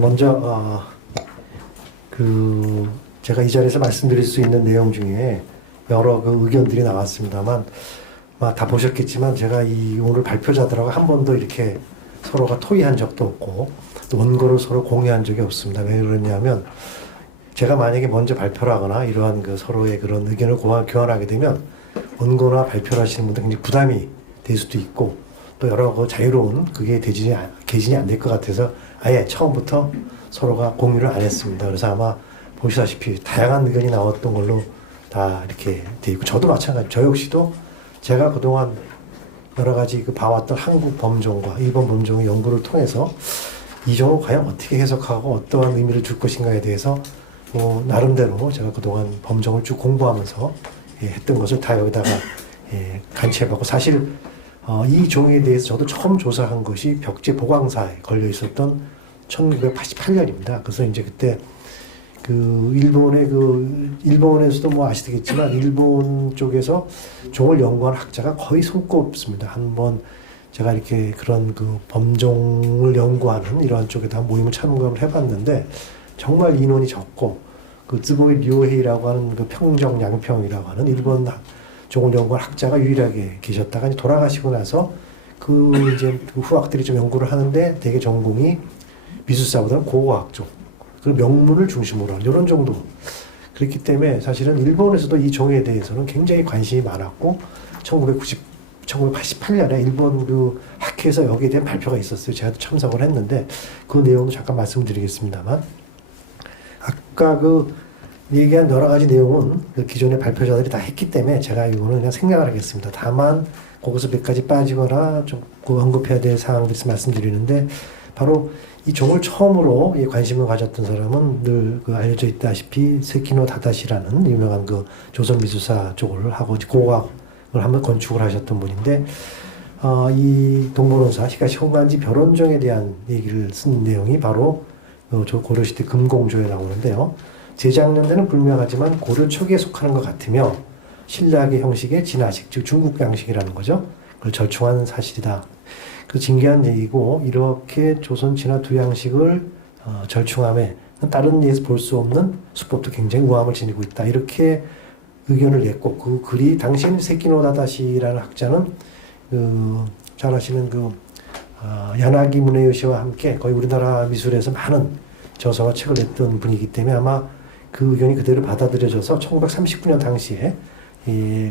먼저 제가 이 자리에서 말씀드릴 수 있는 내용 중에 여러 의견들이 나왔습니다만 다 보셨겠지만 제가 이 오늘 발표자들하고 한 번도 이렇게 서로가 토의한 적도 없고 또 원고를 서로 공유한 적이 없습니다. 왜 그러냐면 제가 만약에 먼저 발표를 하거나 이러한 서로의 그런 의견을 교환하게 되면 원고나 발표를 하시는 분들 굉장히 부담이 될 수도 있고 또 여러 자유로운 그게 개진이 안 될 것 같아서 아예 처음부터 서로가 공유를 안 했습니다. 그래서 아마 보시다시피 다양한 의견이 나왔던 걸로 다 이렇게 돼 있고 저도 마찬가지. 저 역시도 제가 그동안 여러 가지 봐왔던 한국 범종과 일본 범종의 연구를 통해서 이 종을 과연 어떻게 해석하고 어떠한 의미를 줄 것인가에 대해서 나름대로 제가 그동안 범종을 쭉 공부하면서 했던 것을 다 여기다가 간취해봤고 사실 이 종에 대해서 저도 처음 조사한 것이 벽제 보광사에 걸려 있었던 1988년입니다. 그래서 이제 그때 일본에서도 아시겠지만 일본 쪽에서 종을 연구한 학자가 거의 손꼽습니다. 한번 제가 이렇게 그런 범종을 연구하는 이러한 쪽에다 모임을 참가를 해봤는데 정말 인원이 적고 쯔보이 류헤이라고 하는 평정 양평이라고 하는 일본 종을 연구한 학자가 유일하게 계셨다가 이제 돌아가시고 나서 후학들이 좀 연구를 하는데 대개 전공이 미술사보다는 고고학 쪽 명문을 중심으로 한 이런 정도. 그렇기 때문에 사실은 일본에서도 이 종에 대해서는 굉장히 관심이 많았고 1988년에 일본 학회에서 여기에 대한 발표가 있었어요. 제가 참석을 했는데 그 내용도 잠깐 말씀드리겠습니다만 아까 얘기한 여러 가지 내용은 기존의 발표자들이 다 했기 때문에 제가 이거는 그냥 생략을 하겠습니다. 다만 거기서 몇 가지 빠지거나 좀 언급해야 될 사항들이 있어 말씀드리는데 바로 이 종을 처음으로 관심을 가졌던 사람은 늘 알려져 있다시피 세키노 다다시라는 유명한 조선 미술사 쪽을 하고 고고학을 한번 건축을 하셨던 분인데 이 동물원사 히가시 혼간지 벼론종에 대한 얘기를 쓴 내용이 바로 고려시대 금공조에 나오는데요. 제작년대는 불명하지만 고려 초기에 속하는 것 같으며 신라의 형식의 진화식, 즉 중국 양식이라는 거죠. 그걸 절충한 사실이다. 징계한 얘기고 이렇게 조선 진화 두 양식을 절충함에 다른 예에서 볼 수 없는 수법도 굉장히 우함을 지니고 있다. 이렇게 의견을 냈고 그 글이 당시에는 세키노 다다시라는 학자는 잘 아시는 야나기 무네요시와 함께 거의 우리나라 미술에서 많은 저서와 책을 냈던 분이기 때문에 아마 그 의견이 그대로 받아들여져서 1939년 당시에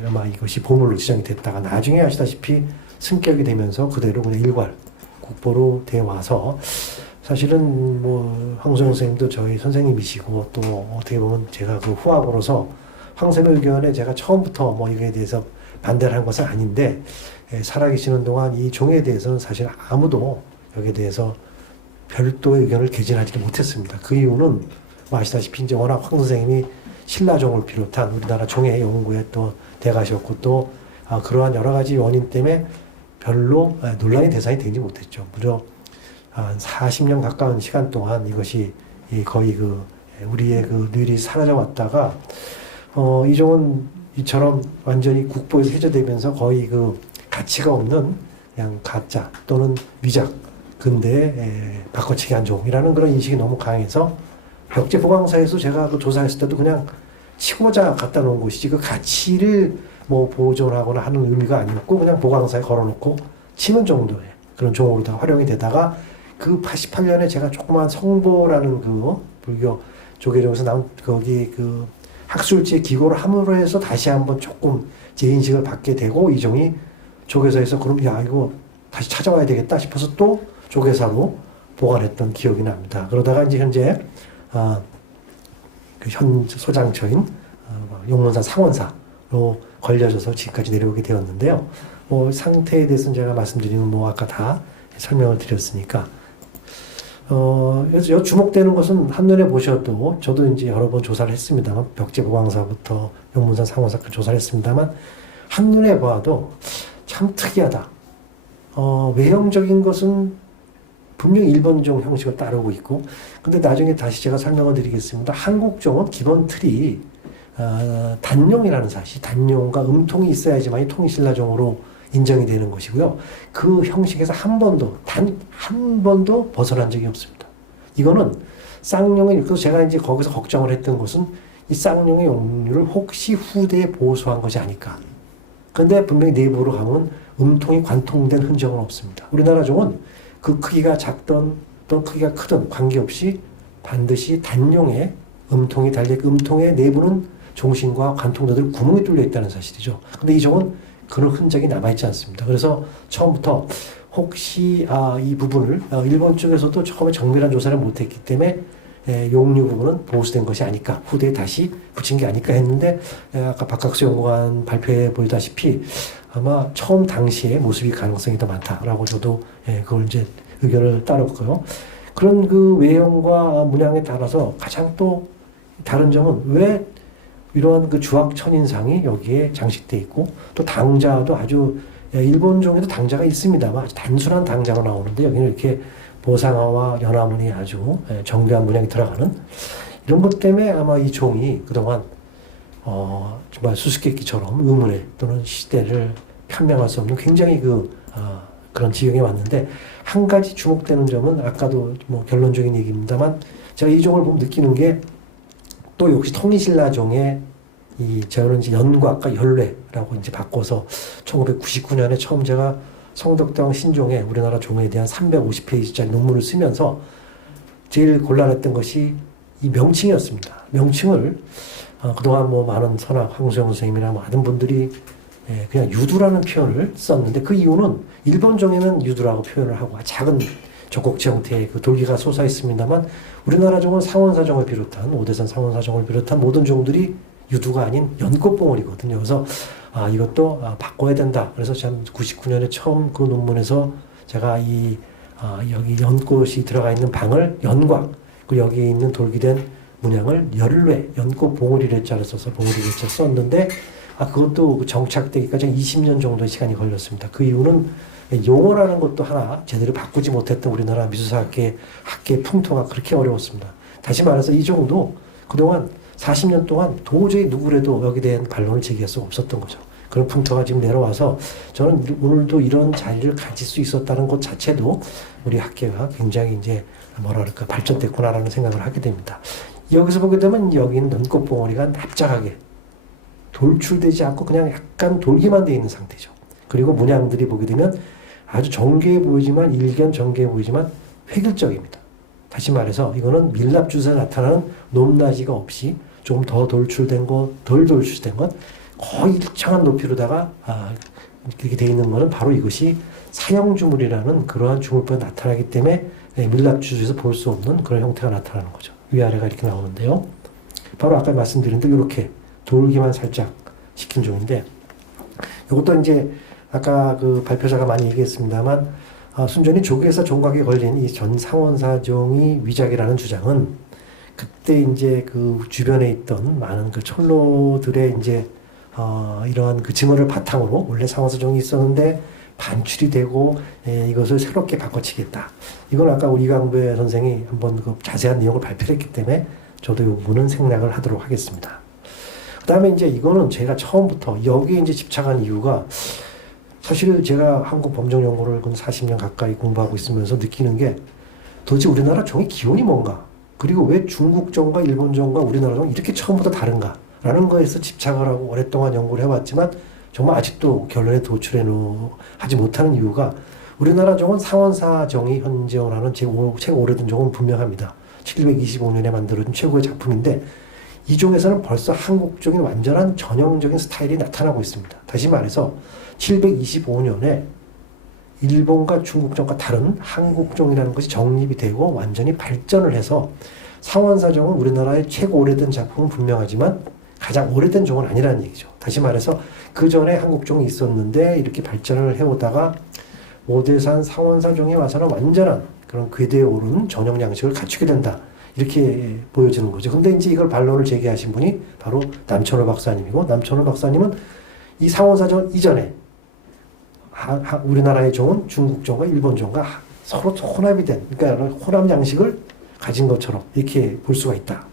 아마 이것이 보물로 지정이 됐다가 나중에 아시다시피 승격이 되면서 그대로 그냥 일괄 국보로 돼 와서 사실은 황소영 선생님도 저희 선생님이시고 또 어떻게 보면 제가 후학으로서 황 선생의 의견에 제가 처음부터 이거에 대해서 반대를 한 것은 아닌데 살아계시는 동안 이 종에 대해서는 사실 아무도 여기에 대해서 별도의 의견을 개진하지 못했습니다. 그 이유는 아시다시피 이제 워낙 황 선생님이 신라종을 비롯한 우리나라 종의 연구에 또 대가셨고 또 그러한 여러 가지 원인 때문에 별로 논란의 대상이 되지 못했죠. 무려 한 40년 가까운 시간 동안 이것이 거의 우리의 뇌리 사라져 왔다가 이 종은 이처럼 완전히 국보에서 해제되면서 거의 가치가 없는 그냥 가짜 또는 위작 근대에 바꿔치기 한 종이라는 그런 인식이 너무 강해서 벽제 보강사에서 제가 조사했을 때도 그냥 치고자 갖다 놓은 것이지 가치를 보존하거나 하는 의미가 아니었고 그냥 보강사에 걸어놓고 치는 정도의 그런 종으로 다 활용이 되다가 88년에 제가 조그만 성보라는 불교 조계종에서 나온 거기 학술지에 기고를 함으로 해서 다시 한번 조금 재인식을 받게 되고 이 종이 조계사에서 그럼 이거 다시 찾아와야 되겠다 싶어서 또 조계사로 보관했던 기억이 납니다. 그러다가 이제 현재 현 소장처인 용문산 상원사로 걸려져서 지금까지 내려오게 되었는데요. 상태에 대해서는 제가 말씀드리면 아까 다 설명을 드렸으니까 주목되는 것은 한눈에 보셔도 저도 이제 여러 번 조사를 했습니다만 벽제 보강사부터 용문산 상원사까지 조사를 했습니다만 한눈에 봐도 참 특이하다. 외형적인 것은 분명히 일본종 형식을 따르고 있고 근데 나중에 다시 제가 설명을 드리겠습니다. 한국종은 기본 틀이 단용이라는 사실, 단용과 음통이 있어야지만 이 통일신라종으로 인정이 되는 것이고요. 그 형식에서 단 한 번도 벗어난 적이 없습니다. 이거는 쌍용의, 그래서 제가 이제 거기서 걱정을 했던 것은 이 쌍용의 용류를 혹시 후대에 보수한 것이 아닐까. 근데 분명히 내부로 가면 음통이 관통된 흔적은 없습니다. 우리나라 종은 그 크기가 작던 또 크기가 크든 관계없이 반드시 단용에 음통이 달려 음통의 내부는 종신과 관통도들 구멍이 뚫려 있다는 사실이죠. 근데 이 종은 그런 흔적이 남아있지 않습니다. 그래서 처음부터 혹시 이 부분을 일본 쪽에서도 처음에 정밀한 조사를 못했기 때문에 용류 부분은 보수된 것이 아닐까, 후대에 다시 붙인 게 아닐까 했는데 아까 박학수 연구관 발표에 보이다시피 아마 처음 당시의 모습이 가능성이 더 많다라고 저도 그걸 이제 의견을 따랐고요. 그런 그 외형과 문양에 따라서 가장 또 다른 점은 왜 이러한 그 주악 천인상이 여기에 장식돼 있고 또 당자도 아주 일본 종에도 당자가 있습니다만 아주 단순한 당자가 나오는데 여기는 이렇게 보상화와 연화문이 아주 정교한 문양이 들어가는 이런 것 때문에 아마 이 종이 그동안 정말 수수께끼처럼 의문의 또는 시대를 판명할 수 없는 굉장히 그런 지경에 왔는데 한 가지 주목되는 점은 아까도 뭐 결론적인 얘기입니다만 제가 이 종을 보면 느끼는 게 또 역시 통일신라종의 저는 이제 연곽과 연례라고 이제 바꿔서 1999년에 처음 제가 성덕당 신종에 우리나라 종에 대한 350페이지짜리 논문을 쓰면서 제일 곤란했던 것이 이 명칭이었습니다. 명칭을 그동안 뭐 많은 선학 황수영 선생님이나 많은 분들이 그냥 유두라는 표현을 썼는데 그 이유는 일본 종에는 유두라고 표현을 하고 작은 젖꼭지 형태의 그 돌기가 솟아 있습니다만 우리나라 종은 상원사종을 비롯한 오대산 상원사종을 비롯한 모든 종들이 유두가 아닌 연꽃봉오리거든요. 그래서 이것도 바꿔야 된다. 그래서 참 99년에 처음 그 논문에서 제가 여기 연꽃이 들어가 있는 방을 연곽, 그리고 여기 있는 돌기된 문양을 열외, 연꽃봉오리래자를 써서 봉오리래자 썼는데 그것도 정착되기까지 한 20년 정도의 시간이 걸렸습니다. 그 이유는 용어라는 것도 하나 제대로 바꾸지 못했던 우리나라 미술사학계의 풍토가 그렇게 어려웠습니다. 다시 말해서 이 종도 그동안 40년 동안 도저히 누구라도 여기에 대한 반론을 제기할 수가 없었던 거죠. 그런 풍토가 지금 내려와서 저는 오늘도 이런 자리를 가질 수 있었다는 것 자체도 우리 학계가 굉장히 이제 발전됐구나라는 생각을 하게 됩니다. 여기서 보게 되면 여기는 연꽃봉오리가 납작하게 돌출되지 않고 그냥 약간 돌기만 되어 있는 상태죠. 그리고 문양들이 보게 되면 아주 정교해 보이지만 일견 정교해 보이지만 획일적입니다. 다시 말해서 이거는 밀랍주사에 나타나는 높낮이가 없이 조금 더 돌출된 것, 덜 돌출된 것, 거의 일정한 높이로다가 이렇게 되어 있는 것은 바로 이것이 사형주물이라는 그러한 주물법이 나타나기 때문에 밀랍주사에서 볼 수 없는 그런 형태가 나타나는 거죠. 위아래가 이렇게 나오는데요. 바로 아까 말씀드린 대로 이렇게 돌기만 살짝 시킨 종인데 이것도 이제 아까 그 발표자가 많이 얘기했습니다만 순전히 조계사 종각에 걸린 이 전상원사종이 위작이라는 주장은 그때 이제 그 주변에 있던 많은 그 촐로들의 이제 이러한 그 증언을 바탕으로 원래 상원사종이 있었는데 반출이 되고 이것을 새롭게 바꿔치겠다. 이건 아까 우리 이강배 선생이 한번 그 자세한 내용을 발표했기 때문에 저도 이 부분은 생략을 하도록 하겠습니다. 그 다음에 이제 이거는 제가 처음부터 여기에 이제 집착한 이유가 사실 제가 한국 범정 연구를 40년 가까이 공부하고 있으면서 느끼는 게 도대체 우리나라 종의 기원이 뭔가, 그리고 왜 중국 종과 일본 종과 우리나라 종이 이렇게 처음부터 다른가 라는 거에서 집착을 하고 오랫동안 연구를 해왔지만 정말 아직도 결론에 도출하지 못하는 이유가 우리나라 종은 상원사종이 현재원하는 최고 오래된 종은 분명합니다. 725년에 만들어진 최고의 작품인데 이 종에서는 벌써 한국종의 완전한 전형적인 스타일이 나타나고 있습니다. 다시 말해서 725년에 일본과 중국종과 다른 한국종이라는 것이 정립이 되고 완전히 발전을 해서 상원사종은 우리나라의 최고 오래된 작품은 분명하지만 가장 오래된 종은 아니라는 얘기죠. 다시 말해서 그 전에 한국종이 있었는데 이렇게 발전을 해오다가 오대산 상원사종에 와서는 완전한 그런 궤도에 오르는 전형 양식을 갖추게 된다. 이렇게 보여지는 거죠. 근데 이제 이걸 반론을 제기하신 분이 바로 남천호 박사님이고, 남천호 박사님은 이 상원사종 이전에 우리나라의 종은 중국종과 일본종과 서로 혼합이 된, 그러니까 혼합 양식을 가진 것처럼 이렇게 볼 수가 있다.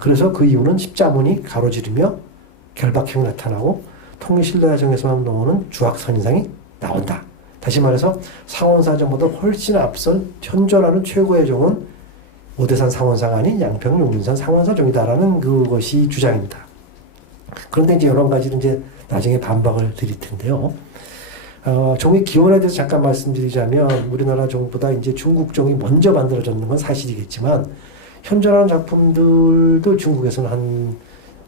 그래서 그 이유는 십자문이 가로지르며 결박형이 나타나고 통일신라정에서만 나오는 주악선인상이 나온다. 다시 말해서 상원사정보다 훨씬 앞선 현존하는 최고의 종은 오대산 상원사가 아닌 양평 용문산 상원사종이다라는 그것이 주장입니다. 그런데 이제 여러 가지로 이제 나중에 반박을 드릴 텐데요. 종의 기원에 대해서 잠깐 말씀드리자면 우리나라 종보다 이제 중국 종이 먼저 만들어졌는 건 사실이겠지만 현존하는 작품들도 중국에서는 한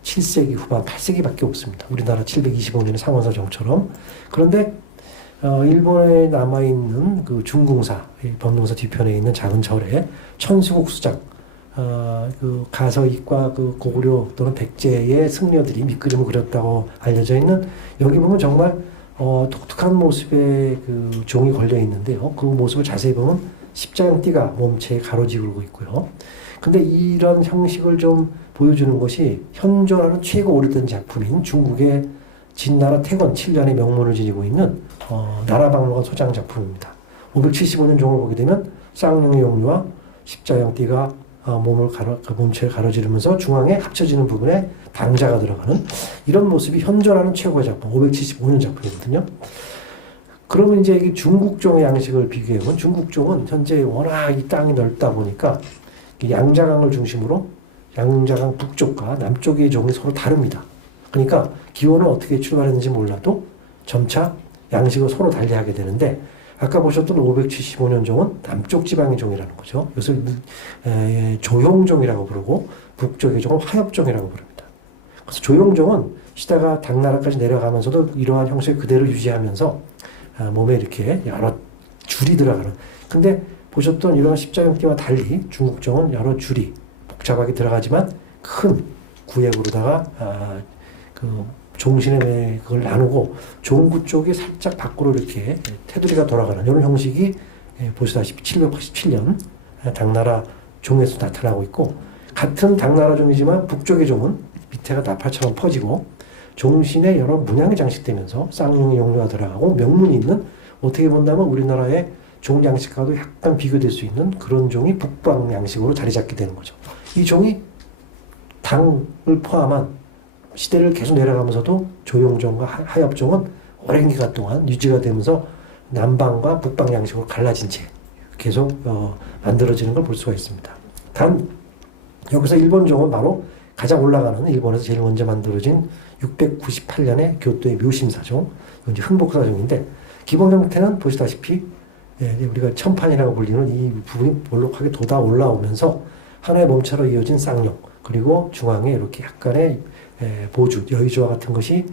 7세기 후반, 8세기밖에 없습니다. 우리나라 725년의 상원사종처럼. 그런데 일본에 남아있는 그 중궁사, 범동사 뒤편에 있는 작은 절에 천수국 수작, 그 가서익과 그 고구려 또는 백제의 승려들이 밑그림을 그렸다고 알려져 있는, 여기 보면 정말 독특한 모습의 그 종이 걸려 있는데요. 그 모습을 자세히 보면 십자형 띠가 몸체에 가로지르고 있고요. 근데 이런 형식을 좀 보여주는 것이 현존하는 최고 오래된 작품인 중국의 진나라 태건 7년의 명문을 지니고 있는 나라박물관 소장 작품입니다. 575년 종을 보게 되면 쌍용의 용류와 십자형 띠가 몸체를 가로지르면서 중앙에 합쳐지는 부분에 당자가 들어가는 이런 모습이 현존하는 최고의 작품, 575년 작품이거든요. 그러면 이제 이 중국종의 양식을 비교해보면 중국종은 현재 워낙 이 땅이 넓다 보니까 양자강을 중심으로 양자강 북쪽과 남쪽의 종이 서로 다릅니다. 그러니까 기원은 어떻게 출발했는지 몰라도 점차 양식을 서로 달리하게 되는데, 아까 보셨던 575년 종은 남쪽 지방의 종이라는 거죠. 이것을 조용종이라고 부르고 북쪽의 종은 화엽종이라고 부릅니다. 그래서 조용종은 시다가 당나라까지 내려가면서도 이러한 형식을 그대로 유지하면서 몸에 이렇게 여러 줄이 들어가는. 근데 보셨던 이러한 십자형 띠와 달리 중국종은 여러 줄이 복잡하게 들어가지만 큰 구획으로다가 그 종신의 그걸 나누고 종구 쪽이 살짝 밖으로 이렇게 테두리가 돌아가는 이런 형식이 보시다시피 787년 당나라 종에서 나타나고 있고, 같은 당나라 종이지만 북쪽의 종은 밑에가 나팔처럼 퍼지고 종신에 여러 문양이 장식되면서 쌍용의 용류가 들어가고 명문이 있는, 어떻게 본다면 우리나라의 종 양식과도 약간 비교될 수 있는 그런 종이 북방 양식으로 자리 잡게 되는 거죠. 이 종이 당을 포함한 시대를 계속 내려가면서도 조용종과 하엽종은 오랜 기간 동안 유지가 되면서 남방과 북방 양식으로 갈라진 채 계속 만들어지는 걸 볼 수가 있습니다. 단 여기서 일본종은 바로 가장 올라가는, 일본에서 제일 먼저 만들어진 698년에 교토의 묘심사종, 이제 흥복사종인데 기본 형태는 보시다시피 우리가 천판이라고 불리는 이 부분이 볼록하게 돋아 올라오면서 하나의 몸체로 이어진 쌍용, 그리고 중앙에 이렇게 약간의 보주, 여의주와 같은 것이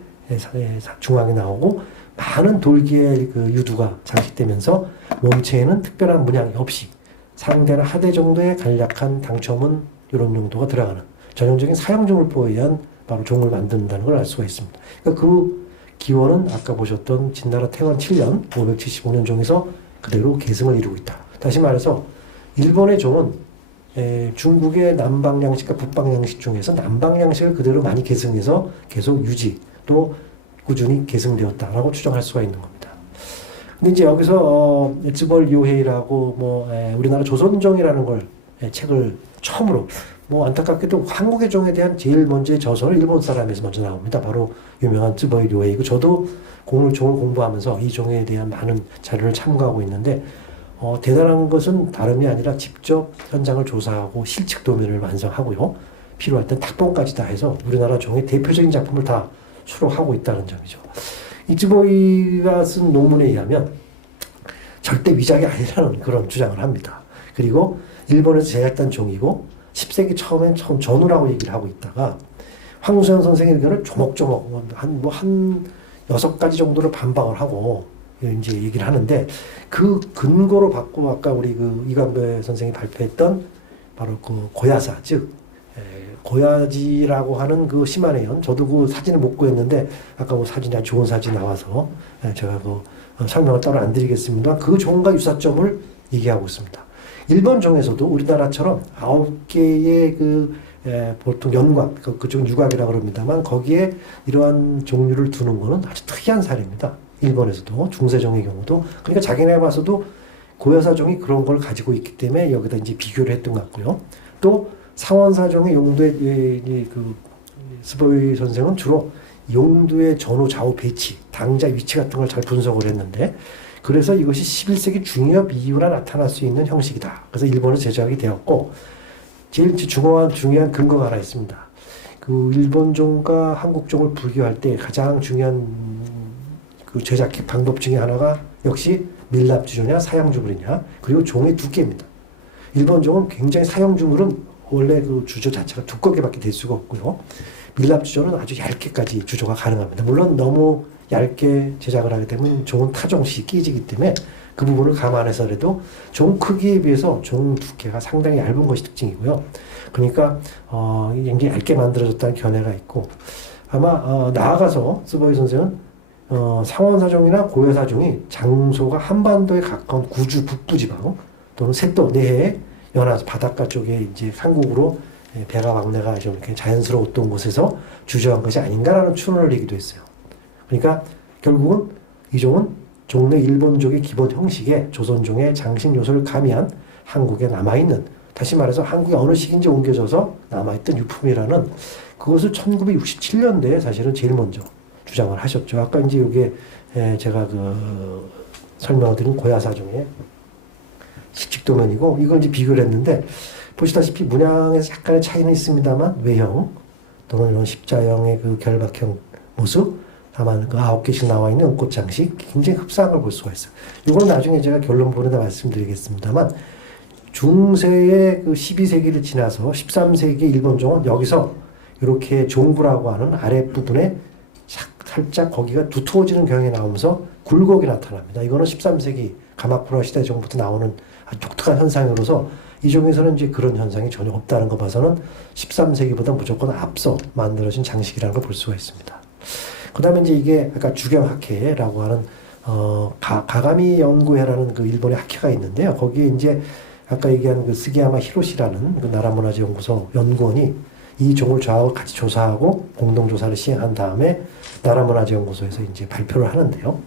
중앙에 나오고 많은 돌기의 그 유두가 장식되면서 몸체에는 특별한 문양이 없이 상대나 하대 정도의 간략한 당첨은 이런 용도가 들어가는 전형적인 사형종을 포함한 바로 종을 만든다는 걸 알 수가 있습니다. 그러니까 그 기원은 아까 보셨던 진나라 태원 7년 575년 종에서 그대로 계승을 이루고 있다. 다시 말해서 일본의 종은 중국의 남방 양식과 북방 양식 중에서 남방 양식을 그대로 많이 계승해서 계속 유지 또 꾸준히 계승되었다라고 추정할 수가 있는 겁니다. 근데 이제 여기서 쯔벌 요헤이라고 우리나라 조선종이라는 걸 책을 처음으로, 안타깝게도 한국의 종에 대한 제일 먼저의 저서는 일본 사람에서 먼저 나옵니다. 바로 유명한 쯔벌 요헤이고, 저도 종을 공부하면서 이 종에 대한 많은 자료를 참고하고 있는데 대단한 것은 다름이 아니라 직접 현장을 조사하고 실측 도면을 완성하고요. 필요할 땐 탁본까지 다 해서 우리나라 종의 대표적인 작품을 다 수록하고 있다는 점이죠. 이츠보이가 쓴 논문에 의하면 절대 위작이 아니라는 그런 주장을 합니다. 그리고 일본에서 제작된 종이고 10세기 처음엔 처음 전우라고 얘기를 하고 있다가 황수영 선생의 의견을 조목조목 한 6가지 정도를 반박을 하고 이제 얘기를 하는데, 그 근거로 받고 아까 우리 그 이관배 선생이 발표했던 바로 그 고야사, 즉 고야지라고 하는 그 시마네현, 저도 그 사진을 못 구했는데 아까 그 사진이 아주 좋은 사진 나와서 제가 그 설명을 따로 안 드리겠습니다. 그 종과 유사점을 얘기하고 있습니다. 일본 종에서도 우리나라처럼 9개의 그 보통 연곽, 그쪽은 유곽이라고 그럽니다만 거기에 이러한 종류를 두는 거는 아주 특이한 사례입니다. 일본에서도 중세종의 경우도. 그러니까 자기네 봐서도 고여사종이 그런 걸 가지고 있기 때문에 여기다 이제 비교를 했던 것 같고요. 또 상원사종의 용도의 그 스보이 선생은 주로 용두의 전후 좌우 배치, 당자 위치 같은 걸 잘 분석을 했는데 그래서 이것이 11세기 중엽 이후라 나타날 수 있는 형식이다. 그래서 일본에서 제작이 되었고 제일 중요한 근거가 하나 있습니다. 그 일본종과 한국종을 비교할 때 가장 중요한 그 제작 방법 중에 하나가 역시 밀랍주조냐 사형주물이냐 그리고 종의 두께입니다. 일본종은 굉장히 사형주물은 원래 그 주조 자체가 두껍게밖에 될 수가 없고요. 밀랍주조는 아주 얇게까지 주조가 가능합니다. 물론 너무 얇게 제작을 하게 되면 종은 타종시 끼지기 때문에 그 부분을 감안해서라도 종 크기에 비해서 종 두께가 상당히 얇은 것이 특징이고요. 그러니까 굉장히 얇게 만들어졌다는 견해가 있고 아마 나아가서 스보이 선생은 상원사종이나 고려사종이 장소가 한반도에 가까운 구주 북부지방 또는 세도 내해 연안 바닷가 쪽에 이제 한국으로 배가 왕래가 좀 이렇게 자연스러웠던 곳에서 주저한 것이 아닌가라는 추론을 내기도 했어요. 그러니까 결국은 이 종은 종래 일본족의 기본 형식에 조선종의 장식 요소를 가미한 한국에 남아있는 다시 말해서 한국에 어느 시기인지 옮겨져서 남아있던 유품이라는 그것을 1967년대에 사실은 제일 먼저 주장을 하셨죠. 아까 이제 이게 제가 그 설명을 드린 고야사종의 식직도면이고 이걸 이제 비교를 했는데 보시다시피 문양에서 약간의 차이는 있습니다만 외형 또는 이런 십자형의 그 결박형 모습 다만 그 9개씩 나와 있는 연꽃 장식 굉장히 흡사한 걸 볼 수가 있어요. 이건 나중에 제가 결론 보내다 말씀드리겠습니다만 중세의 그 12세기를 지나서 13세기 일본종은 여기서 이렇게 종구라고 하는 아랫부분에 살짝 거기가 두터워지는 경향이 나오면서 굴곡이 나타납니다. 이거는 13세기 가마쿠라 시대 종부터 나오는 아주 독특한 현상으로서 이 종에서는 이제 그런 현상이 전혀 없다는 거 봐서는 13세기보다 무조건 앞서 만들어진 장식이라는 걸 볼 수가 있습니다. 그 다음에 이제 이게 아까 주경학회라고 하는 가가미 연구회라는 그 일본의 학회가 있는데요. 거기에 이제 아까 얘기한 그 스기야마 히로시라는 그 나라문화재연구소 연구원이 이 종을 저하고 같이 조사하고 공동조사를 시행한 다음에 나라문화재연구소에서 이제 발표를 하는데요.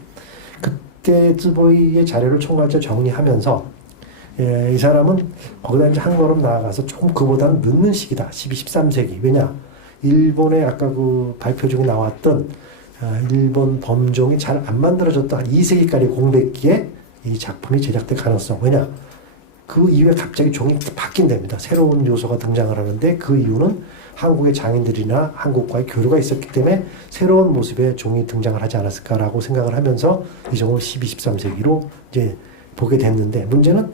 그때 쯔보이의 자료를 총괄적으로 정리하면서 이 사람은 거기다 이제 한 걸음 나아가서 조금 그보다는 늦는 시기다. 12, 13세기. 왜냐? 일본의 아까 그 발표 중에 나왔던 일본 범종이 잘 안 만들어졌던 한 2세기까지 공백기에 이 작품이 제작될 가능성. 왜냐? 그 이후에 갑자기 종이 바뀐답니다. 새로운 요소가 등장을 하는데 그 이유는 한국의 장인들이나 한국과의 교류가 있었기 때문에 새로운 모습의 종이 등장을 하지 않았을까라고 생각을 하면서 이 종을 12, 13세기로 이제 보게 됐는데 문제는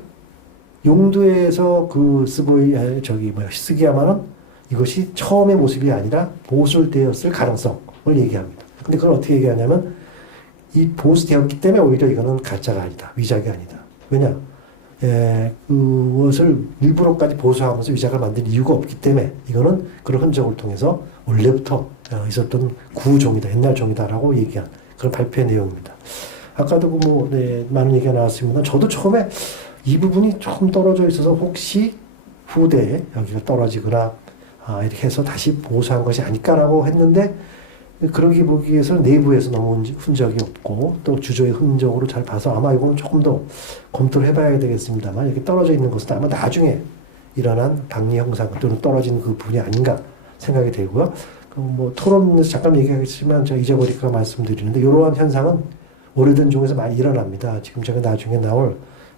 용두에서 그 스기야마는 이것이 처음의 모습이 아니라 보술되었을 가능성을 얘기합니다. 근데 그걸 어떻게 얘기하냐면 이 보수되었기 때문에 오히려 이거는 가짜가 아니다. 위작이 아니다. 왜냐? 그것을 일부러까지 보수하면서 위작을 만들 이유가 없기 때문에 이거는 그런 흔적을 통해서 원래부터 있었던 구종이다. 옛날 종이다라고 얘기한 그런 발표의 내용입니다. 아까도 많은 얘기가 나왔습니다. 저도 처음에 이 부분이 조금 떨어져 있어서 혹시 후대에 여기가 떨어지거나 이렇게 해서 다시 보수한 것이 아닐까라고 했는데 그러기 보기 위해서는 내부에서 너무 흔적이 없고 또 주조의 흔적으로 잘 봐서 아마 이거는 조금 더 검토를 해봐야 되겠습니다만 이렇게 떨어져 있는 것은 아마 나중에 일어난 박리 형상 또는 떨어진 그 부분이 아닌가 생각이 되고요. 토론에서 잠깐 얘기하겠지만 제가 잊어버릴까 말씀드리는데 이러한 현상은 오래된 종에서 많이 일어납니다. 지금 제가 나중에 나올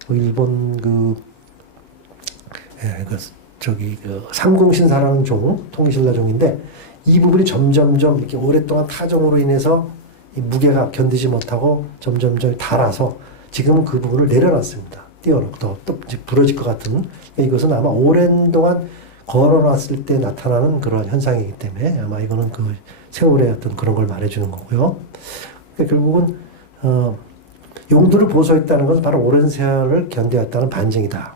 일본 삼공신사라는 종, 통일신라 종인데 이 부분이 점점점 이렇게 오랫동안 타종으로 인해서 이 무게가 견디지 못하고 점점점 닳아서 지금은 그 부분을 내려놨습니다. 띄워놓고 또 이제 부러질 것 같은 이것은 아마 오랜 동안 걸어놨을 때 나타나는 그런 현상이기 때문에 아마 이거는 그 세월의 어떤 그런 걸 말해주는 거고요. 그러니까 결국은 용두를 보수했다는 것은 바로 오랜 세월을 견뎌왔다는 반증이다.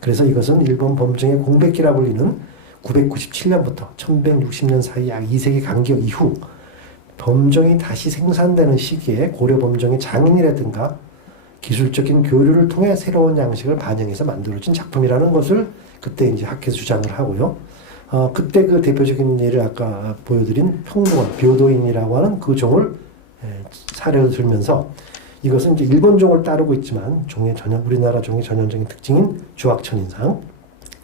그래서 이것은 일본 범종의 공백기라 불리는 997년부터 1160년 사이 약 2세기 간격 이후 범종이 다시 생산되는 시기에 고려 범종의 장인이라든가 기술적인 교류를 통해 새로운 양식을 반영해서 만들어진 작품이라는 것을 그때 이제 학회에서 주장을 하고요. 그때 그 대표적인 예를 아까 보여드린 평동원, 묘도인이라고 하는 그 종을 사례로 들면서 이것은 이제 일본 종을 따르고 있지만 우리나라 종의 전형적인 특징인 주악천인상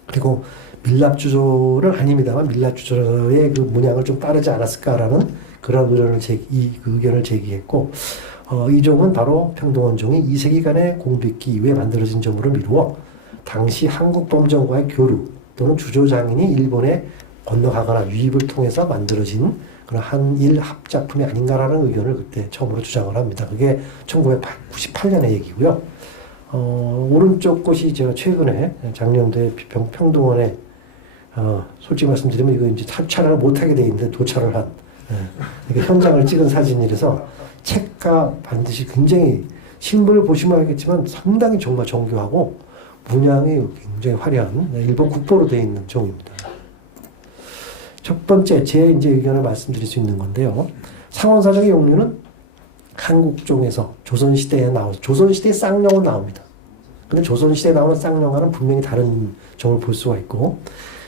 그리고 밀랍주조는 아닙니다만 밀랍주조의 그 문양을 좀 따르지 않았을까라는 그런 그 의견을 제기했고, 이 종은 바로 평동원종이 2세기간의 공백기 이후에 만들어진 점으로 미루어 당시 한국 범정과의 교류 또는 주조장인이 일본에 건너가거나 유입을 통해서 만들어진 그런 한일 합작품이 아닌가라는 의견을 그때 처음으로 주장을 합니다. 그게 1998년의 얘기고요. 오른쪽 것이 제가 최근에 작년도에 평동원에 솔직히 말씀드리면 이거 이제 촬영을 못하게 돼 있는데 도착을 한 현장을 찍은 사진이라서 책과 반드시 굉장히 신문을 보시면 알겠지만 상당히 정말 정교하고 문양이 굉장히 화려한 일본 국보로 되어 있는 종입니다. 첫 번째 제 이제 의견을 말씀드릴 수 있는 건데요. 상원사정의 용류는 한국종에서 조선시대에 조선시대의 쌍용은 나옵니다. 근데 조선시대에 나오는 쌍용과는 분명히 다른 종을 볼 수가 있고,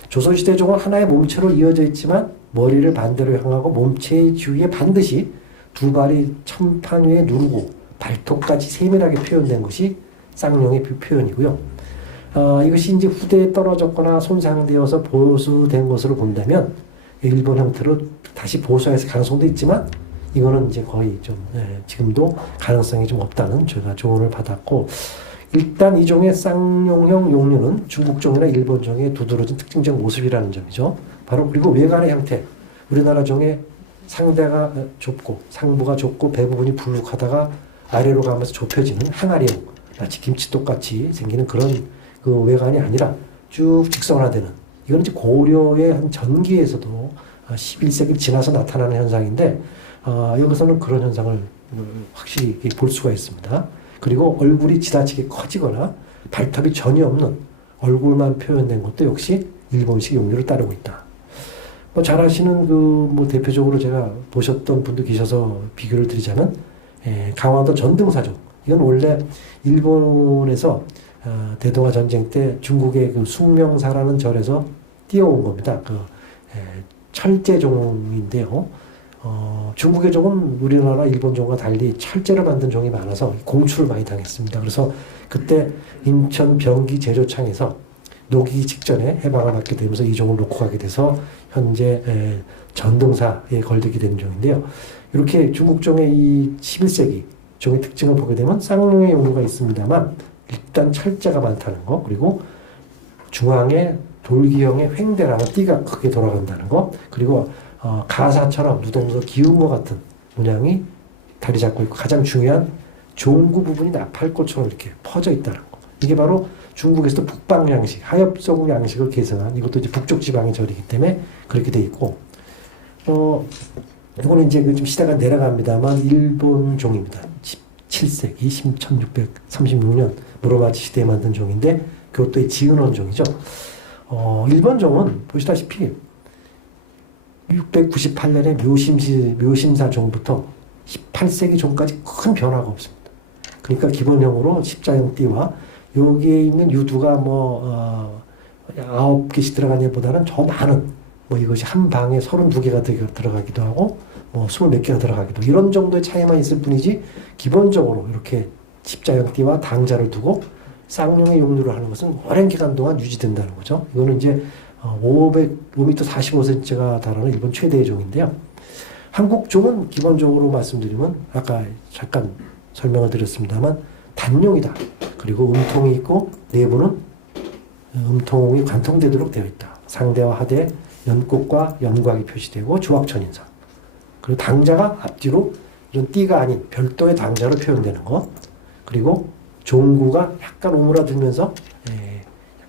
조선시대 종은 하나의 몸체로 이어져 있지만 머리를 반대로 향하고 몸체의 주위에 반드시 두 발이 천판 위에 누르고 발톱까지 세밀하게 표현된 것이 쌍용의 표현이고요. 이것이 이제 후대에 떨어졌거나 손상되어서 보수된 것으로 본다면 일본 형태로 다시 보수할 가능성도 있지만 이거는 이제 거의 좀 지금도 가능성이 좀 없다는 제가 조언을 받았고, 일단 이 종의 쌍용형 용류는 중국종이나 일본종의 두드러진 특징적 모습이라는 점이죠. 바로 그리고 외관의 형태, 우리나라 종의 상대가 좁고 상부가 좁고 배 부분이 불룩하다가 아래로 가면서 좁혀지는 항아리형, 마치 김치독같이 생기는 그런 그 외관이 아니라 쭉 직선화되는, 이건 이제 고려의 한 전기에서도 11세기를 지나서 나타나는 현상인데, 여기서는 그런 현상을 확실히 볼 수가 있습니다. 그리고 얼굴이 지나치게 커지거나 발톱이 전혀 없는 얼굴만 표현된 것도 역시 일본식 용류를 따르고 있다. 잘 아시는 대표적으로 제가 보셨던 분도 계셔서 비교를 드리자면, 강화도 전등사족. 이건 원래 일본에서 대동아 전쟁 때 중국의 그 숭명사라는 절에서 띄어온 겁니다. 철제종인데요. 중국의 종은 우리나라 일본 종과 달리 철제로 만든 종이 많아서 공출을 많이 당했습니다. 그래서 그때 인천 병기 제조창에서 녹이기 직전에 해방을 받게 되면서 이 종을 놓고 가게 돼서 현재 전등사에 걸리게 된 종인데요. 이렇게 중국 종의 이 11세기 종의 특징을 보게 되면 쌍용의 용류가 있습니다만 일단 철제가 많다는 거, 그리고 중앙에 돌기형의 횡대라는 띠가 크게 돌아간다는 거, 그리고 가사처럼 누동도 기운 것 같은 문양이 자리 잡고 있고, 가장 중요한 종구 부분이 나팔꽃처럼 이렇게 퍼져 있다는 거. 이게 바로 중국에서도 북방 양식, 하엽성 양식을 계승한, 이것도 이제 북쪽 지방의 절이기 때문에 그렇게 돼 있고, 이거는 이제 좀 시대가 내려갑니다만 일본 종입니다. 17세기 1636년 무로마치 시대에 만든 종인데 그것도 지은원 종이죠. 일본 종은 보시다시피 698년에 묘심사 종부터 18세기 종까지 큰 변화가 없습니다. 그러니까 기본형으로 십자형 띠와 여기에 있는 유두가 9개씩 들어가는 것보다는 더 많은, 이것이 한 방에 32개가 들어가기도 하고 20몇 개가 들어가기도, 이런 정도의 차이만 있을 뿐이지 기본적으로 이렇게 십자형 띠와 당자를 두고 쌍용의 용류를 하는 것은 오랜 기간 동안 유지된다는 거죠. 이거는 이제 5m 45cm가 달하는 일본 최대의 종인데요. 한국 종은 기본적으로 말씀드리면 아까 잠깐 설명을 드렸습니다만 단용이다. 그리고 음통이 있고 내부는 음통이 관통되도록 되어 있다. 상대와 하대, 연꽃과 연곽이 표시되고 주악천인사. 그리고 당자가 앞뒤로 이런 띠가 아닌 별도의 당자로 표현되는 것. 그리고 종구가 약간 오므라들면서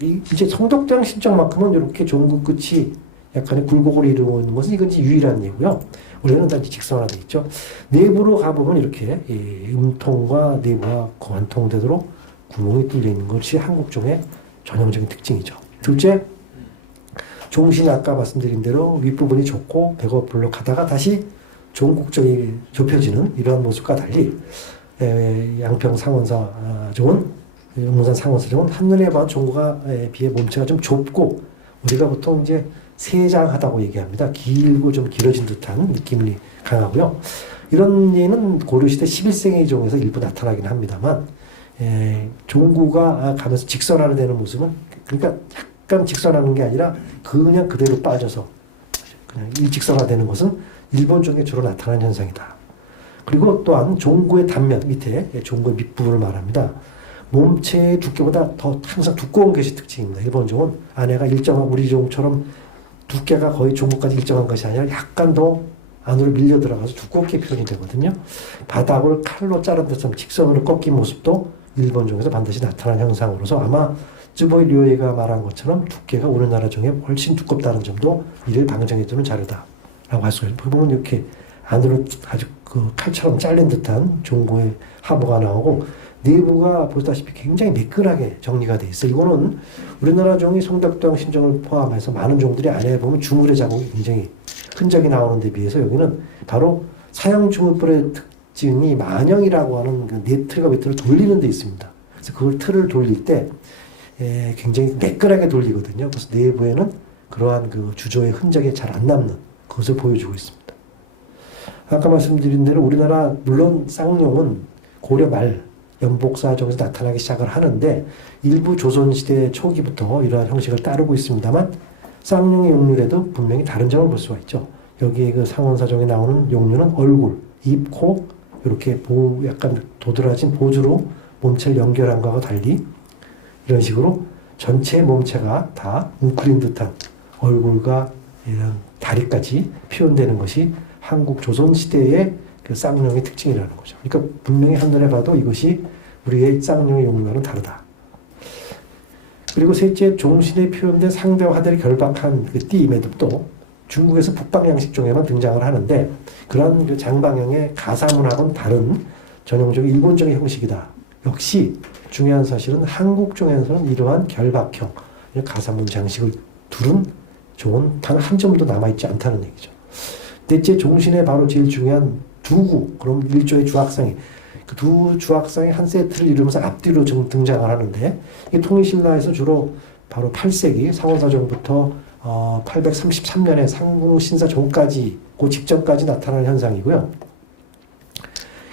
이제 성덕장 신정만큼은 이렇게 종구 끝이 약간의 굴곡을 이루는 것은 이건 유일한 예고요. 원래는 다 직선화되어 있죠. 내부로 가보면 이렇게 음통과 내부가 관통되도록 구멍이 뚫려 있는 것이 한국종의 전형적인 특징이죠. 둘째, 종신이 아까 말씀드린 대로 윗부분이 좁고 배가 볼록하다가 다시 종국적이 좁혀지는 이러한 모습과 달리 양평 상원사 종은, 용문산 상원사 종은 한눈에 봐도 종구가 비해 몸체가 좀 좁고 우리가 보통 이제 세장하다고 얘기합니다. 길고 좀 길어진 듯한 느낌이 강하고요. 이런 예는 고려시대 11세기 종에서 일부 나타나긴 합니다만, 종구가 가면서 직선화를 되는 모습은, 그러니까 약간 직선하는 게 아니라 그냥 그대로 빠져서 그냥 일직선화되는 것은 일본 종에 주로 나타나는 현상이다. 그리고 또한 종구의 단면 밑에 종구의 밑부분을 말합니다. 몸체의 두께보다 더 항상 두꺼운 것이 특징입니다. 일본 종은 안에가 일정한 우리 종처럼 두께가 거의 종구까지 일정한 것이 아니라 약간 더 안으로 밀려 들어가서 두껍게 표현이 되거든요. 바닥을 칼로 자른 듯한 직선으로 꺾인 모습도 일본 종에서 반드시 나타나는 현상으로서 아마 쯔보이 료에가 말한 것처럼 두께가 우리나라 종에 훨씬 두껍다는 점도 이를 방증해주는 자료다라고 할 수가 있습니다. 그 부분 이렇게 안으로 아주 그 칼처럼 잘린 듯한 종구의 하부가 나오고 내부가 보시다시피 굉장히 매끈하게 정리가 돼 있어요. 이거는 우리나라 종이 송덕도왕 신종을 포함해서 많은 종들이 안에 보면 주물의 자국이 굉장히 흔적이 나오는 데 비해서 여기는 바로 사형 주물불의 특징이 만형이라고 하는 그 네트가 밑으로 돌리는 데 있습니다. 그래서 그걸 틀을 돌릴 때 굉장히 매끈하게 돌리거든요. 그래서 내부에는 그러한 그 주조의 흔적이 잘 안 남는 그것을 보여주고 있습니다. 아까 말씀드린 대로 우리나라 물론 쌍용은 고려 말 연복사정에서 나타나기 시작을 하는데 일부 조선시대 초기부터 이러한 형식을 따르고 있습니다만 쌍용의 용률에도 분명히 다른 점을 볼 수가 있죠. 여기에 그 상원사정에 나오는 용률은 얼굴, 입, 코 이렇게 약간 도드라진 보주로 몸체를 연결한 것과 달리 이런 식으로 전체 몸체가 다 웅크린 듯한 얼굴과 이런 다리까지 표현되는 것이 한국 조선시대의 그 쌍용의 특징이라는 거죠. 그러니까 분명히 한눈에 봐도 이것이 우리의 쌍용의 용류와는 다르다. 그리고 셋째, 종신에 표현된 상대와 하대를 결박한 그 띠 매듭도 중국에서 북방 양식종에만 등장을 하는데 그런 그 장방형의 가사문학은 다른 전형적인 일본적인 형식이다. 역시 중요한 사실은 한국종에서는 이러한 결박형 가사문 장식을 두른 종은 단 한 점도 남아있지 않다는 얘기죠. 넷째, 종신의 바로 제일 중요한 두구, 그럼 일조의 주악상이 그 두 주악상이 한 세트를 이루면서 앞뒤로 등장을 하는데 이 통일신라에서 주로 바로 8세기 상원사정부터 833년에 상궁신사종까지 그 직전까지 나타나는 현상이고요.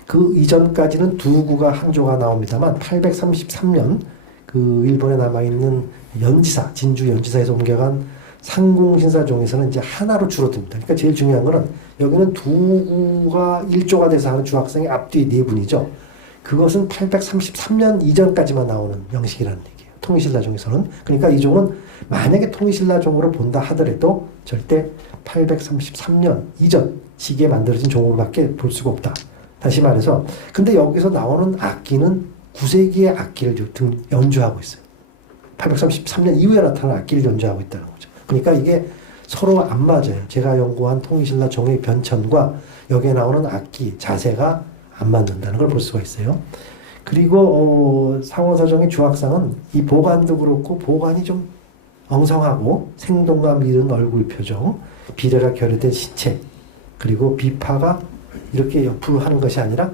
그 이전까지는 두구가 한 조가 나옵니다만 833년 그 일본에 남아있는 연지사, 진주 연지사에서 옮겨간 상궁신사종에서는 이제 하나로 줄어듭니다. 그러니까 제일 중요한 거는 여기는 두구가 일조가 돼서 하는 주악성의 앞뒤 네 분이죠. 그것은 833년 이전까지만 나오는 형식이라는 얘기예요. 통일신라종에서는. 그러니까 이 종은 만약에 통일신라종으로 본다 하더라도 절대 833년 이전 시기에 만들어진 종으로밖에 볼 수가 없다. 다시 말해서 근데 여기서 나오는 악기는 9세기의 악기를 연주하고 있어요. 833년 이후에 나타난 악기를 연주하고 있다는 거죠. 그러니까 이게 서로 안 맞아요. 제가 연구한 통일신라 종의 변천과 여기에 나오는 악기, 자세가 안 맞는다는 걸 볼 수가 있어요. 그리고 상원사정의 주악상은 이 보관도 그렇고 보관이 좀 엉성하고 생동감 있는 얼굴 표정, 비례가 결여된 신체, 그리고 비파가 이렇게 옆으로 하는 것이 아니라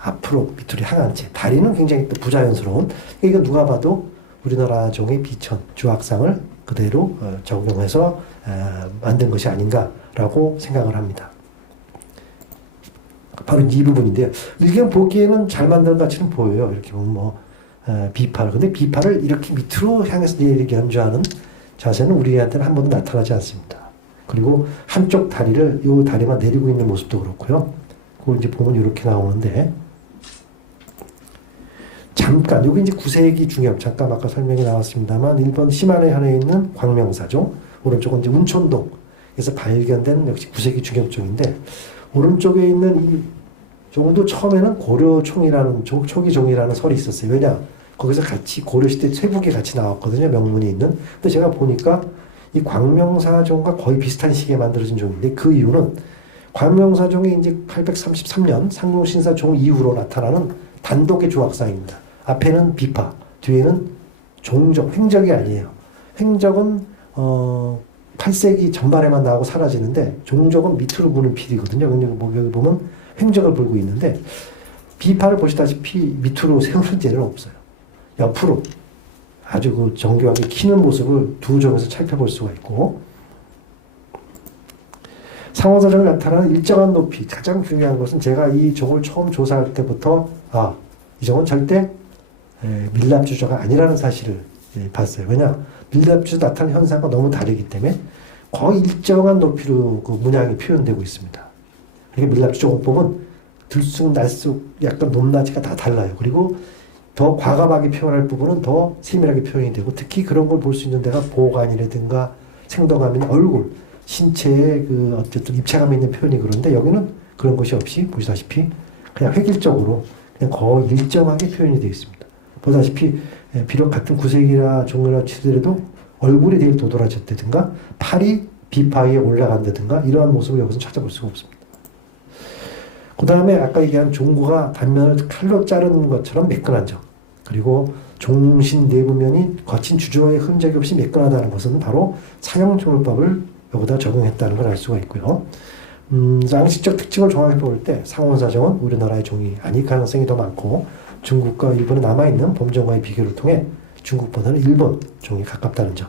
앞으로 밑으로 향한 채, 다리는 굉장히 또 부자연스러운, 이거 누가 봐도 우리나라 종의 비천, 주악상을 그대로 적용해서 만든 것이 아닌가라고 생각을 합니다. 바로 이 부분인데요. 일견 보기에는 잘 만든 것 같이는 보여요. 이렇게 보면 비파를. 근데 비파를 이렇게 밑으로 향해서 이렇게 연주하는 자세는 우리한테는 한 번도 나타나지 않습니다. 그리고 한쪽 다리를 이 다리만 내리고 있는 모습도 그렇고요. 그걸 이제 보면 이렇게 나오는데 잠깐 여기 이제 9세기 중엽 잠깐 아까 설명이 나왔습니다만 일본 시마네현에 있는 광명사종 오른쪽은 이제 운촌동에서 발견된 역시 9세기 중엽종인데 오른쪽에 있는 이 종도 처음에는 고려총이라는 초기종이라는 설이 있었어요. 왜냐 거기서 같이 고려시대 쇠북이 같이 나왔거든요. 명문이 있는. 근데 제가 보니까 이 광명사종과 거의 비슷한 시기에 만들어진 종인데 그 이유는 광명사종이 이제 833년 상종신사종 이후로 나타나는 단독의 조각상입니다. 앞에는 비파, 뒤에는 종적, 횡적이 아니에요. 횡적은 8세기 전반에만 나오고 사라지는데 종적은 밑으로 부는 필이거든요. 여기 보면 횡적을 불고 있는데 비파를 보시다시피 밑으로 세우는 예는 없어요. 옆으로 아주 그 정교하게 키는 모습을 두 종에서 살펴볼 수가 있고 상호사정에 나타나는 일정한 높이 가장 중요한 것은 제가 이 종을 처음 조사할 때부터 이 종은 절대 밀랍주조가 아니라는 사실을 봤어요. 왜냐 밀랍주조 나타나는 현상과 너무 다르기 때문에 거의 일정한 높이로 그 문양이 표현되고 있습니다. 이게 밀랍주종법은 들쑥날쑥 약간 높낮이가 다 달라요. 그리고 더 과감하게 표현할 부분은 더 세밀하게 표현이 되고 특히 그런 걸 볼 수 있는 데가 보관이라든가 생동감 있는 얼굴, 신체의 그 어쨌든 입체감 있는 표현이 그런데 여기는 그런 것이 없이 보시다시피 그냥 획일적으로 그냥 거의 일정하게 표현이 되어 있습니다. 보다시피 비록 같은 구색이나 종류나 치더라도 얼굴이 되게 도드라졌다든가 팔이 비파 위에 올라간다든가 이러한 모습을 여기서 찾아볼 수가 없습니다. 그 다음에 아까 얘기한 종구가 단면을 칼로 자르는 것처럼 매끈한 점 그리고 종신 내부면이 거친 주조의 흔적이 없이 매끈하다는 것은 바로 사형조물법을 여기다 적용했다는 걸 알 수가 있고요. 양식적 특징을 종합해 볼 때 상원사정은 우리나라의 종이 아닐 가능성이 더 많고 중국과 일본에 남아있는 범정과의 비교를 통해 중국보다는 일본 종이 가깝다는 점.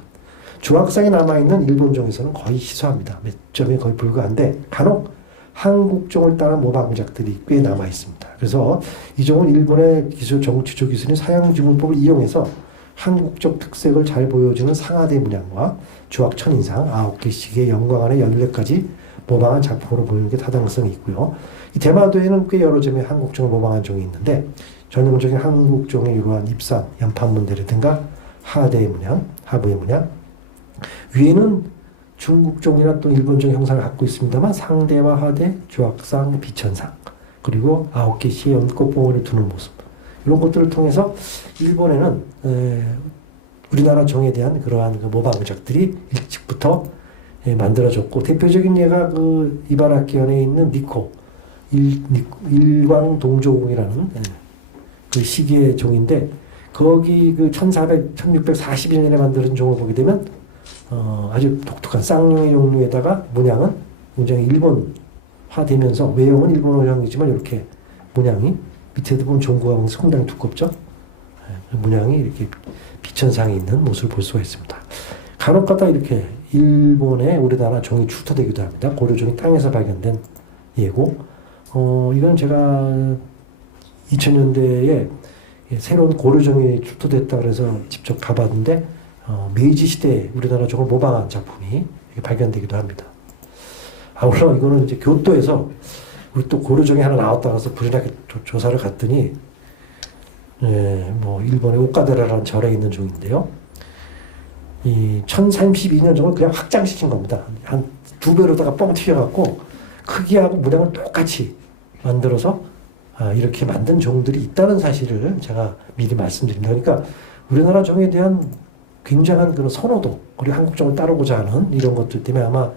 조각상에 남아있는 일본 종에서는 거의 희소합니다. 몇 점에 거의 불과한데 간혹 한국 종을 따른 모방작들이 꽤 남아있습니다. 그래서 이 종은 일본의 주조 기술인 사형주물법을 이용해서 한국적 특색을 잘 보여주는 상하대 문양과 조각 천인상 9개씩의 영광안의 14가지 모방한 작품으로 보이는 게 타당성이 있고요. 이 대마도에는 꽤 여러 점의 한국종을 모방한 종이 있는데 전형적인 한국종의 이러한 입상, 연판문대라든가 하대의 문양, 하부의 문양 위에는 중국종이나 또 일본종 형상을 갖고 있습니다만 상대와 하대, 조각상, 비천상 그리고 9개씩의 연꽃봉오리를 두는 모습 이런 것들을 통해서 일본에는 우리나라 종에 대한 그러한 그 모방작들이 일찍부터 만들어졌고 대표적인 예가 그 이바라키현에 있는 니코 일광동조궁이라는 그 시기의 종인데 거기 그 1641년에 만들어진 종을 보게 되면 아주 독특한 쌍용의 용류에다가 문양은 굉장히 일본화되면서 외형은 일본어형이지만 이렇게 문양이 밑에도 보면 종구가 상당히 두껍죠. 문양이 이렇게 비천상에 있는 모습을 볼 수가 있습니다. 간혹가다 이렇게 일본에 우리나라 종이 출토되기도 합니다. 고려종이 땅에서 발견된 예고. 이건 제가 2000년대에 새로운 고려종이 출토됐다 그래서 직접 가봤는데 메이지 시대에 우리나라 종을 모방한 작품이 발견되기도 합니다. 물론 이거는 이제 교토에서 우리 또 고려종이 하나 나왔다 그래서 불이나게 조사를 갔더니 뭐 일본의 오카데라라는 절에 있는 종인데요. 이 1032년 종을 그냥 확장시킨 겁니다. 한 2배로다가 뻥 튀겨갖고 크기하고 문양을 똑같이 만들어서 이렇게 만든 종들이 있다는 사실을 제가 미리 말씀드립니다. 그러니까 우리나라 종에 대한 굉장한 그런 선호도 그리고 한국 종을 따르고자 하는 이런 것들 때문에 아마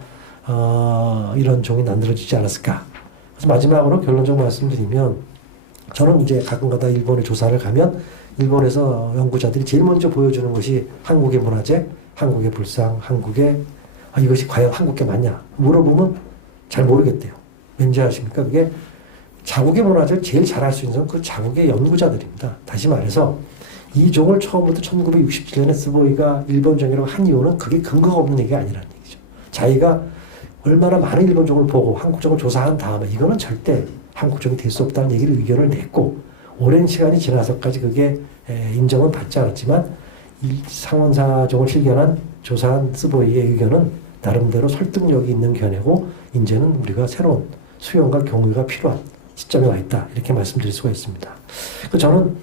이런 종이 만들어지지 않았을까. 그래서 마지막으로 결론적으로 말씀드리면 저는 이제 가끔가다 일본에 조사를 가면 일본에서 연구자들이 제일 먼저 보여주는 것이 한국의 문화재, 한국의 불상, 한국의 이것이 과연 한국게 맞냐 물어보면 잘 모르겠대요. 왠지 아십니까? 그게 자국의 문화재를 제일 잘할 수 있는 사람은 그 자국의 연구자들입니다. 다시 말해서 이 종을 처음부터 1967년에 스보이가 일본종이라고 한 이유는 그게 근거가 없는 얘기가 아니라는 얘기죠. 자기가 얼마나 많은 일본종을 보고 한국종을 조사한 다음에 이거는 절대 한국종이 될 수 없다는 얘기를 의견을 냈고 오랜 시간이 지나서까지 그게 인정은 받지 않았지만 상원사종을 실견한 조사한 스보이의 의견은 나름대로 설득력이 있는 견해고 이제는 우리가 새로운 수용과 경유가 필요한 시점에 와 있다 이렇게 말씀드릴 수가 있습니다. 저는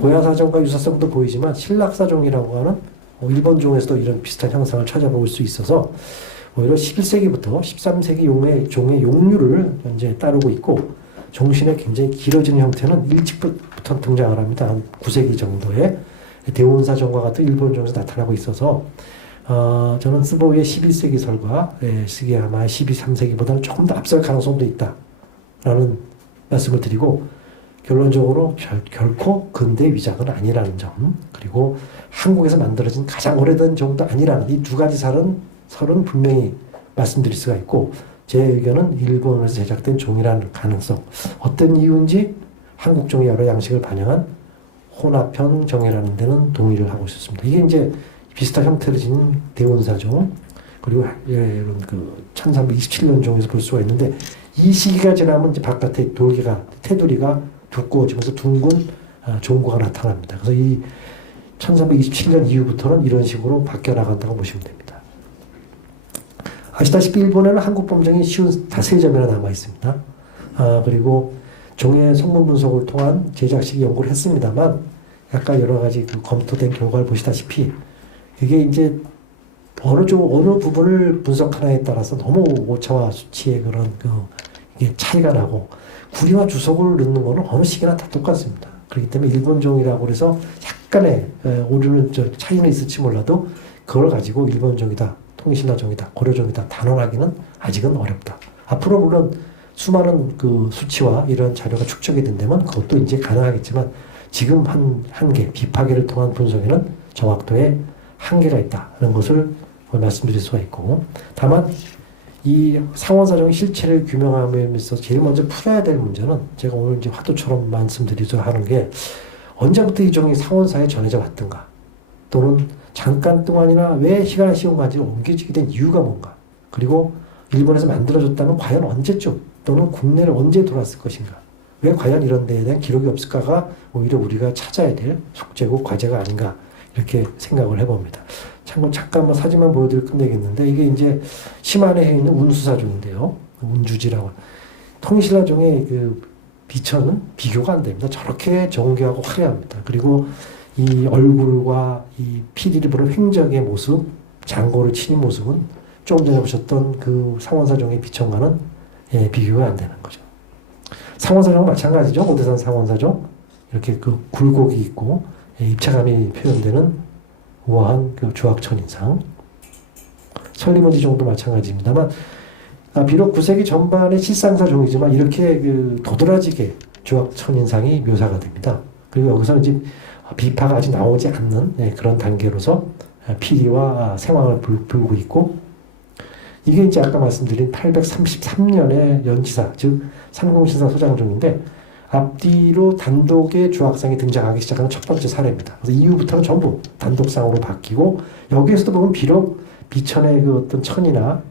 고야사종과 유사성도 보이지만 신락사종이라고 하는 일본종에서도 이런 비슷한 형상을 찾아볼 수 있어서 오히려 11세기부터 13세기 종의 용류를 현재 따르고 있고 종신의 굉장히 길어지는 형태는 일찍부터 등장을 합니다. 한 9세기 정도에 대원사종과 같은 일본종에서 나타나고 있어서 저는 스보이의 11세기 설과 시기 아마 13세기보다는 조금 더 앞설 가능성도 있다라는 말씀을 드리고 결론적으로 결코 근대 위작은 아니라는 점 그리고 한국에서 만들어진 가장 오래된 종도 아니라는 이 두 가지 설은 분명히 말씀드릴 수가 있고 제 의견은 일본에서 제작된 종이라는 가능성 어떤 이유인지 한국종의 여러 양식을 반영한 혼합형 정이라는 데는 동의를 하고 있었습니다. 이게 이제 비슷한 형태를 지닌 대원사종 그리고 이런 그 1327년 종에서 볼 수가 있는데 이 시기가 지나면 이제 바깥에 테두리가 두꺼워지면서 둥근 종구가 나타납니다. 그래서 이 1327년 이후부터는 이런 식으로 바뀌어 나간다고 보시면 됩니다. 아시다시피 일본에는 한국 범정이 쉬운 다 3점이나 남아 있습니다. 그리고 종의 성분 분석을 통한 제작식 연구를 했습니다만 아까 여러 가지 그 검토된 결과를 보시다시피 이게 이제 어느 부분을 분석하느냐에 따라서 너무 오차와 수치의 그런 이게 차이가 나고 구리와 주석을 넣는 거는 어느 시기나 다 똑같습니다. 그렇기 때문에 일본종이라고 해서 약간의 오류는 차이는 있을지 몰라도 그걸 가지고 일본종이다, 통일신라종이다, 고려종이다 단언하기는 아직은 어렵다. 앞으로 물론 수많은 그 수치와 이런 자료가 축적이 된다면 그것도 이제 가능하겠지만 지금 한계, 비파계를 통한 분석에는 정확도에 한계가 있다는 것을 말씀드릴 수가 있고, 다만 이 상원사정의 실체를 규명함에서 제일 먼저 풀어야 될 문제는 제가 오늘 이제 화두처럼 말씀드리려 하는 게 언제부터 이 종이 상원사에 전해져 왔던가, 또는 잠깐 동안이나 왜 시간의 시공간지를 옮겨지게 된 이유가 뭔가, 그리고 일본에서 만들어졌다면 과연 언제쯤 또는 국내를 언제 들어왔을 것인가, 왜 과연 이런 데에 대한 기록이 없을까가 오히려 우리가 찾아야 될 숙제고 과제가 아닌가 이렇게 생각을 해봅니다. 참고 잠깐만 사진만 보여드리고 끝내겠는데 이게 이제 시마네에 있는 운수사종인데요. 운주지라고. 통일신라종의 그 비천은 비교가 안 됩니다. 저렇게 정교하고 화려합니다. 그리고 이 얼굴과 이 피리를 부른 횡적의 모습, 장고를 치는 모습은 조금 전에 보셨던 그 상원사종의 비천과는 비교가 안 되는 거죠. 상원사종은 마찬가지죠. 오대산 상원사종. 이렇게 그 굴곡이 있고 입체감이 표현되는 우아한 그 조각천인상. 설리문지 종도 마찬가지입니다만, 비록 9세기 전반의 실상사종이지만 이렇게 그 도드라지게 조각천인상이 묘사가 됩니다. 그리고 여기서 이제 비파가 아직 나오지 않는 그런 단계로서 피리와 생황을 불고 있고, 이게 이제 아까 말씀드린 833년의 연지사, 즉 삼공신사 소장종인데 앞뒤로 단독의 조각상이 등장하기 시작하는 첫 번째 사례입니다. 그래서 이후부터는 전부 단독상으로 바뀌고, 여기에서도 보면 비록 비천의 그 어떤 천이나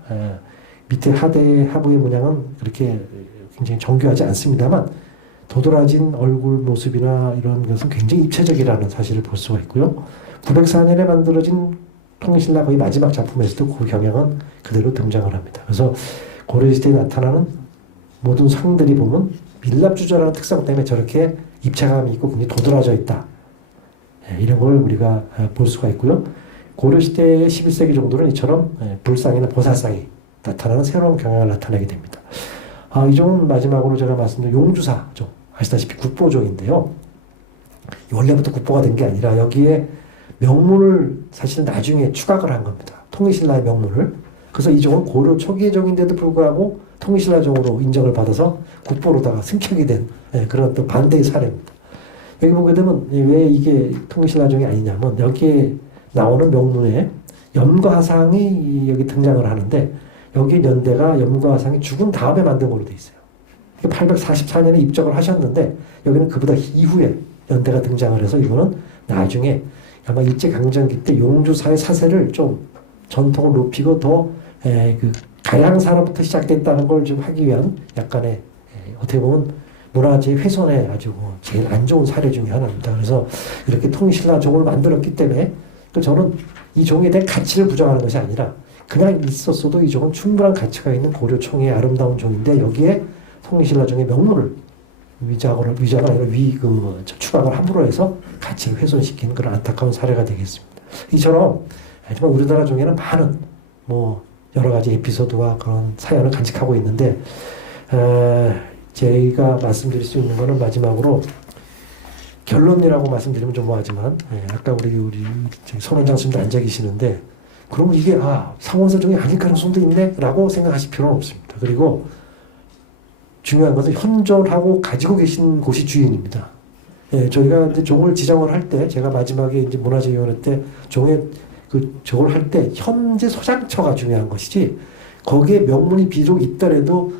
밑에 하부의 문양은 그렇게 굉장히 정교하지 않습니다만 도드라진 얼굴 모습이나 이런 것은 굉장히 입체적이라는 사실을 볼 수가 있고요. 904년에 만들어진 통일신라 거의 마지막 작품에서도 그 경향은 그대로 등장을 합니다. 그래서 고려시대에 나타나는 모든 상들이 보면 밀랍주자라는 특성 때문에 저렇게 입체감이 있고 굉장히 도드라져 있다. 이런 걸 우리가 볼 수가 있고요. 고려시대의 11세기 정도는 이처럼 불상이나 보살상이 나타나는 새로운 경향을 나타내게 됩니다. 이 종은 마지막으로 제가 말씀드린 용주사종, 아시다시피 국보종인데요. 원래부터 국보가 된 게 아니라 여기에 명문을 사실 나중에 추각을 한 겁니다. 통일신라의 명문을. 그래서 이 종은 고려 초기의 종인데도 불구하고 통일신라종으로 인정을 받아서 국보로다가 승격이 된 그런 또 반대의 사례입니다. 여기 보게 되면 왜 이게 통일신라종이 아니냐면 여기에 나오는 명문에 염과하상이 여기 등장을 하는데 여기 연대가 염과하상이 죽은 다음에 만든 걸로 돼 있어요. 844년에 입적을 하셨는데 여기는 그보다 이후에 연대가 등장을 해서 이거는 나중에 아마 일제강점기 때 용주사의 사세를 좀 전통을 높이고 더 그 가양사로부터 시작됐다는 걸 좀 하기 위한 약간의 어떻게 보면 문화재 훼손에 아주 제일 안 좋은 사례 중에 하나입니다. 그래서 이렇게 통일신라종을 만들었기 때문에 저는 이 종에 대한 가치를 부정하는 것이 아니라 그냥 있었어도 이 종은 충분한 가치가 있는 고려총의 아름다운 종인데 여기에 통일신라종의 명문을 위자가 아니라 추각을 함으로 해서 가치를 훼손시키는 그런 안타까운 사례가 되겠습니다. 이처럼 정말 우리나라 종에는 많은 여러 가지 에피소드와 그런 사연을 간직하고 있는데 제가 말씀드릴 수 있는 것은 마지막으로 결론이라고 말씀드리면 좀 뭐하지만 아까 우리 손원장 스님도 앉아 계시는데 그러면 이게 상원사종이 아닐 가능성도 있네 라고 생각하실 필요는 없습니다. 그리고 중요한 것은 현존하고 가지고 계신 곳이 주인입니다. 저희가 이제 종을 지정을 할 때 제가 마지막에 이제 문화재위원회 때 종의 저걸 할 때 현재 소장처가 중요한 것이지 거기에 명문이 비록 있더라도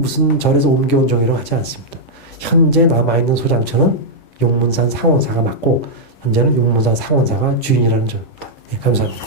무슨 전에서 옮겨온 종이라고 하지 않습니다. 현재 남아있는 소장처는 용문산 상원사가 맞고 현재는 용문산 상원사가 주인이라는 점입니다. 감사합니다.